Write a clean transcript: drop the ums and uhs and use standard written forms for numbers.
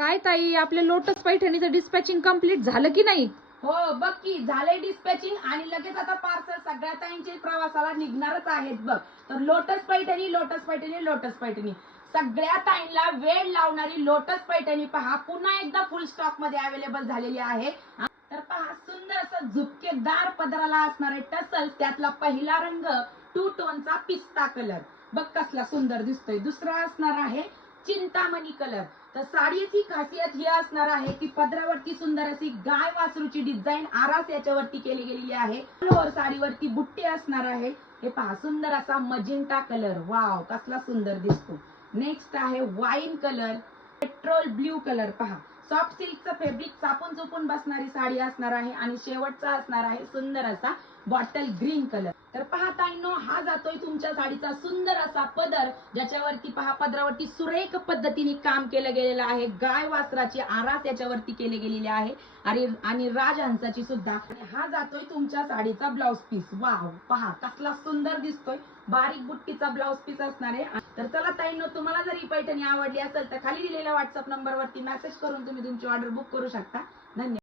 काय ताई, आपल्या लोटस पैठणीचं डिस्पॅचिंग कंप्लीट झालं की नाही? हो बघ की झाले डिस्पॅचिंग आणि लगेच आता पार्सल सगळ्या ताईंचे प्रवासाला निघणारच आहेत बघ. तर lotus Paithani, lotus Paithani, lotus Paithani सगळ्या ताईंना वेळ लावणारी लोटस पैठणी पहा पुन्हा एकदा फुल स्टॉक मध्ये अवेलेबल झालेली आहे. तर पहा सुंदर असं झुपकेदार पदराला असणारे टसल्स, त्यातला पहिला रंग टू टोनचा पिस्ता कलर बघ कसला सुंदर दिसतोय. दुसरा असणार आहे चिंतामणी कलर. तर साडीची खासियत ही असणार आहे की पदरावरती सुंदर अशी गाय वासरूची डिझाईन आरास याच्यावरती केली गेलेली आहे. साडीवरती बुट्टी असणार आहे. हे पहा सुंदर असा मजिंटा कलर, वाव कसला सुंदर दिसतो. नेक्स्ट आहे wine colour, petrol blue colour. पहा सॉफ्ट सिल्कचं फॅब्रिक चापून चुपून बसणारी साडी असणार आहे. आणि शेवटचा असणार आहे सुंदर असा बॉटल ग्रीन कलर. तर पहा ताईंनो, हा जातोय तुमच्या साडीचा सुंदर असा पदर, ज्याच्यावरती पहा पदरावरती सुरेख पद्धतीने काम केलं गेलेलं आहे. गाय वासराची आरास याच्यावरती केले गेलेली आहे आणि राजहंसाची सुद्धा. हा जातोय तुमच्या साडीचा ब्लाउज पीस. वाव पहा कसला सुंदर दिसतोय. बारीक बुट्टीचा ब्लाउज पीस असणार आहे. तर चला ताईंनो, तुम्हाला जर ही पैठणी आवडली असेल तर खाली दिलेल्या व्हॉट्सअप नंबरवरती मेसेज करून तुम्ही तुमची ऑर्डर बुक करू शकता. धन्यवाद.